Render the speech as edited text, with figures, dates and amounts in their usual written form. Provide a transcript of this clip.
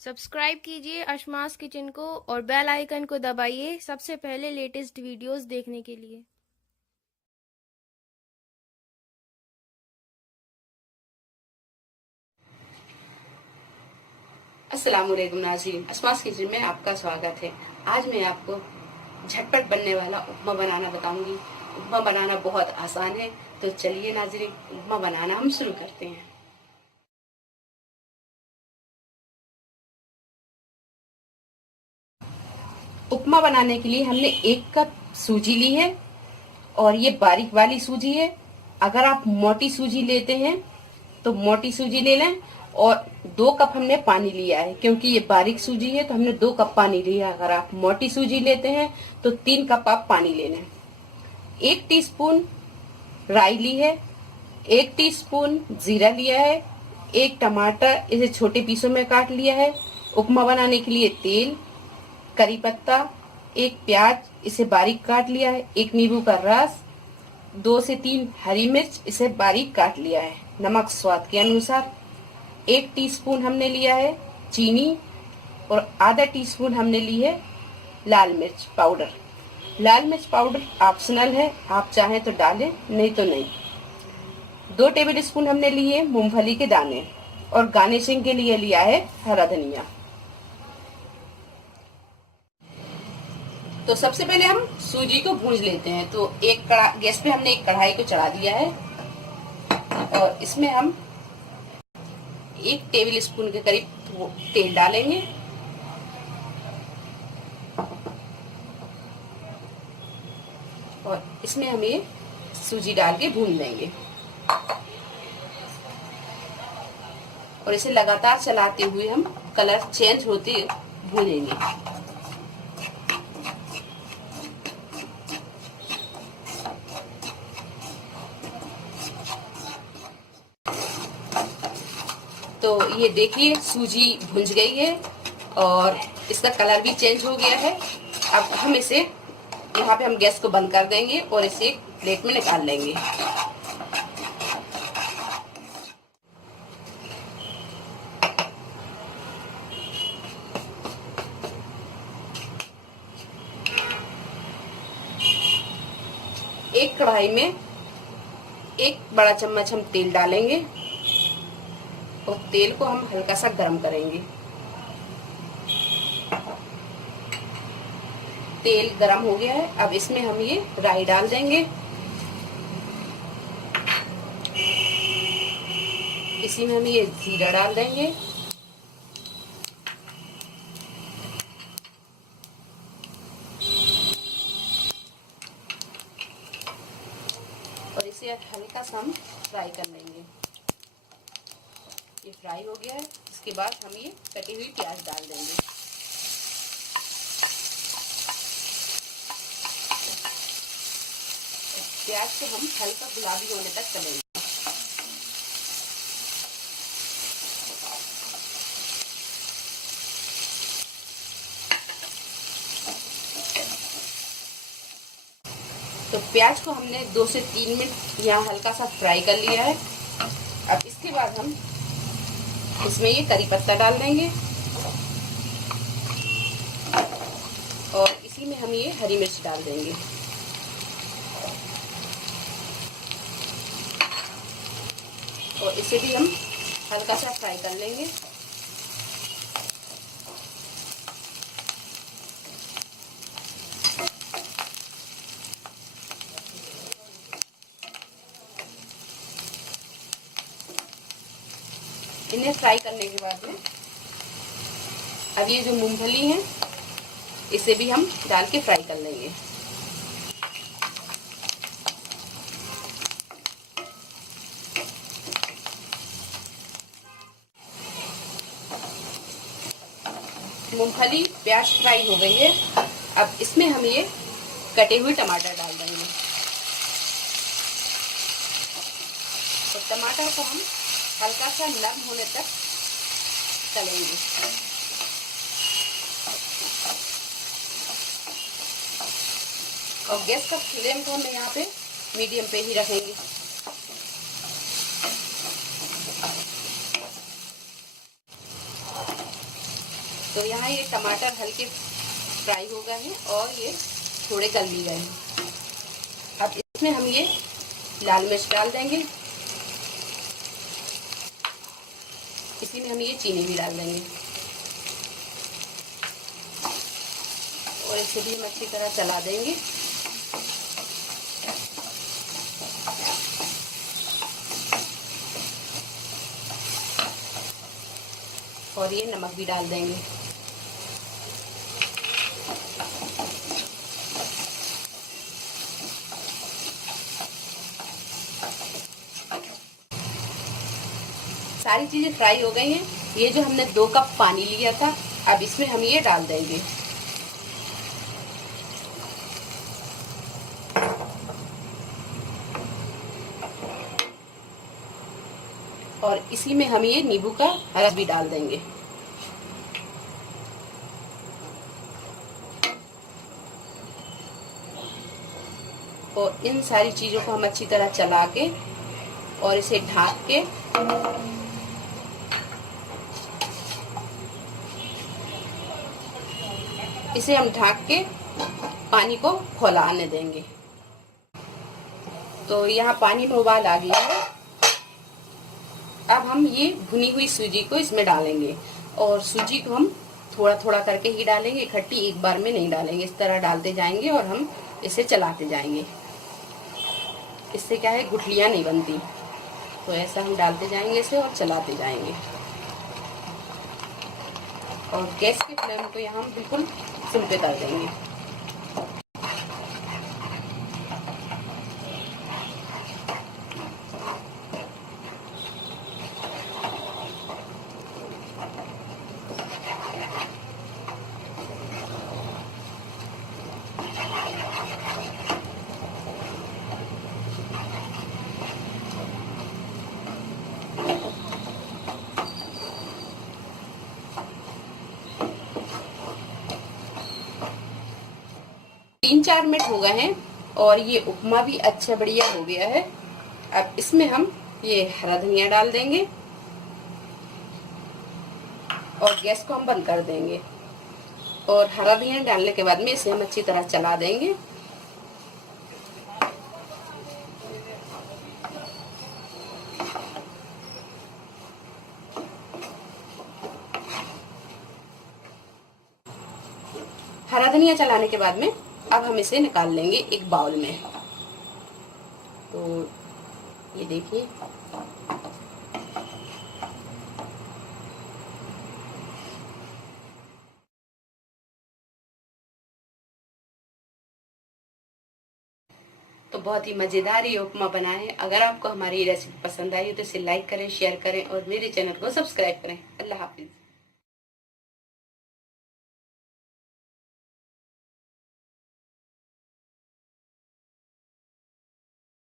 Subscribe कीजिए अशमास kitchen को और बेल आइकन को दबाइए सबसे पहले लेटेस्ट वीडियोस देखने के लिए। अस्सलामुअलैकुम नाज़रीन, अशमास किचन में आपका स्वागत है। आज मैं आपको झटपट बनने वाला उपमा बनाना बताऊंगी। उपमा बनाना बहुत आसान है, तो चलिए नाज़रीन, उपमा बनाना हम शुरू करते हैं। उपमा बनाने के लिए हमने 1 कप सूजी ली है और ये बारीक वाली सूजी है। अगर आप मोटी सूजी लेते हैं तो मोटी सूजी ले लें। और 2 कप हमने पानी लिया है, क्योंकि ये बारीक सूजी है तो हमने 2 कप पानी लिया। अगर आप मोटी सूजी लेते हैं तो 3 कप आप पानी ले लें। 1 टीस्पून राई ली है, 1 टीस्पून जीरा लिया है, 1 टमाटर इसे छोटे पीसों में काट लिया है। उपमा बनाने के लिए तेल, करी पत्ता, 1 प्याज इसे बारीक काट लिया है, 1 नींबू का रस, 2 से 3 हरी मिर्च इसे बारीक काट लिया है। नमक स्वाद के अनुसार। 1 टीस्पून हमने लिया है चीनी और आधा टीस्पून हमने ली है लाल मिर्च पाउडर। लाल मिर्च पाउडर ऑप्शनल है, आप चाहें तो डालें, नहीं तो नहीं। 2 टेबल स्पून हमने लिए मूंगफली के दाने और गार्निशिंग के लिए लिया है हरा धनिया। तो सबसे पहले हम सूजी को भूंज लेते हैं। तो गैस पे हमने एक कढ़ाई को चढ़ा दिया है और इसमें हम 1 टेबल स्पून के करीब तेल डालेंगे और इसमें हम ये सूजी डाल के भून लेंगे और इसे लगातार चलाते हुए हम कलर चेंज होते भूनेंगे। तो ये देखिए सूजी भुंज गई है और इसका कलर भी चेंज हो गया है। अब हम इसे यहाँ पे हम गैस को बंद कर देंगे और इसे एक प्लेट में निकाल लेंगे। एक कढ़ाई में 1 बड़ा चम्मच हम तेल डालेंगे और तेल को हम हल्का सा गर्म करेंगे। तेल गर्म हो गया है, अब इसमें हम ये राई डाल देंगे। इसी में हम ये जीरा डाल देंगे और इसे हल्का सा हम फ्राई कर लेंगे। ये फ्राई हो गया है, इसके बाद हम ये कटी हुई प्याज डाल देंगे। प्याज को हम हल्का गुलाबी होने तक तलेंगे। तो प्याज को हमने 2 से 3 मिनट यहाँ हल्का सा फ्राई कर लिया है। अब इसके बाद हम इसमें ये करी पत्ता डाल देंगे और इसी में हम ये हरी मिर्च डाल देंगे और इसे भी हम हल्का सा फ्राई कर लेंगे। इन्हें फ्राई करने के बाद में अब ये जो मूंगफली है इसे भी हम डाल के फ्राई कर लेंगे। मूंगफली प्याज फ्राई हो गई है, अब इसमें हम ये कटे हुए टमाटर डाल देंगे और टमाटर को हम हल्का सा नरम होने तक तलेंगे। और गैस का फ्लेम को हम यहाँ पे मीडियम पे ही रखेंगे। तो यहाँ ये टमाटर हल्के फ्राई हो गए हैं और ये थोड़े गल भी गए हैं। अब इसमें हम ये लाल मिर्च डाल देंगे, इसी में हम ये चीनी भी डाल देंगे और इसे भी हम अच्छी तरह चला देंगे। और ये नमक भी डाल देंगे। सारी चीजें फ्राई हो गई हैं। ये जो हमने 2 कप पानी लिया था, अब इसमें हम ये डाल देंगे। और इसी में हम ये नींबू का रस भी डाल देंगे। और इन सारी चीजों को हम अच्छी तरह चला के और इसे ढक के इसे हम ढक के पानी को खौलाने देंगे। तो यहाँ पानी में उबाल आ गया है। अब हम ये भुनी हुई सूजी को इसमें डालेंगे और सूजी को हम थोड़ा थोड़ा करके ही डालेंगे, इकट्ठी एक बार में नहीं डालेंगे। इस तरह डालते जाएंगे और हम इसे चलाते जाएंगे। इससे क्या है, गुठलियां नहीं बनती। तो ऐसा हम डालते जाएंगे इसे और चलाते जाएंगे। और गैस की फ्लेम को यहाँ हम बिल्कुल सिम पे कर देंगे। तीन 4 मिनट हो गए हैं और ये उपमा भी अच्छा बढ़िया हो गया है। अब इसमें हम ये हरा धनिया डाल देंगे और गैस को हम बंद कर देंगे। और हरा धनिया डालने के बाद में इसे हम अच्छी तरह चला देंगे। हरा धनिया चलाने के बाद में अब हम इसे निकाल लेंगे एक बाउल में। तो ये देखिए, तो बहुत ही मजेदार ये उपमा बना है। अगर आपको हमारी रेसिपी पसंद आई हो तो इसे लाइक करें, शेयर करें और मेरे चैनल को सब्सक्राइब करें। अल्लाह हाफिज।